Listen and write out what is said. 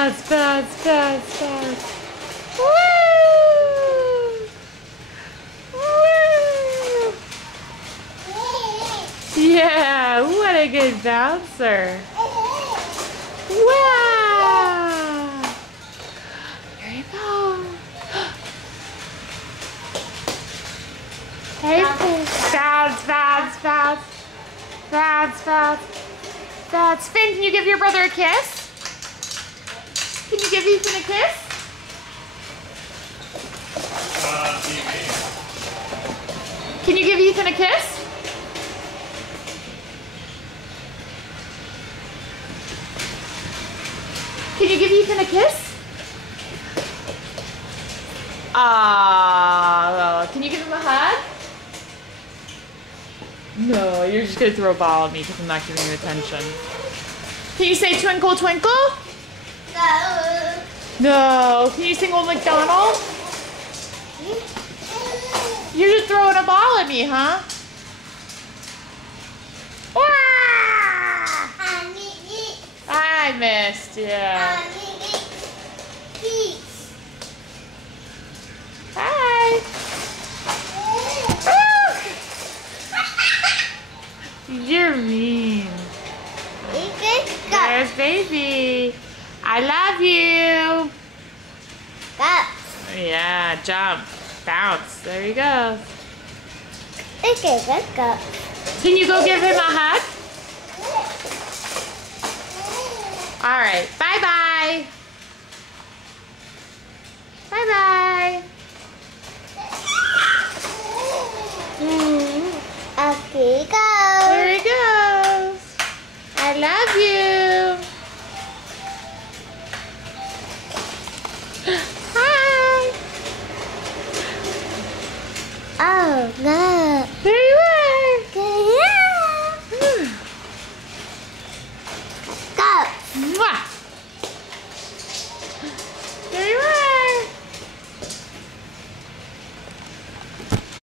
Bounce, bounce, bounce, bounce. Woo! Woo! Yeah, what a good bouncer. Wow! Here you go. Hey, bounce, bounce, bounce. Bounce, bounce. Bounce. Finn, can you give your brother a kiss? Can you give Ethan a kiss? Can you give Ethan a kiss? Can you give Ethan a kiss? Can you give him a hug? No, you're just gonna throw a ball at me because I'm not giving you attention. Can you say twinkle, twinkle? No. No. Can you sing Old MacDonald? You're just throwing a ball at me, huh? I missed, yeah. Hi. You're mean. There's baby. I love you. Yeah, jump. Bounce. There you go. Can you go give him a hug? All right. Bye-bye. Bye-bye. Okay, go. There he goes. I love you. Hi. Oh, no. There you are. Yeah. Mwah.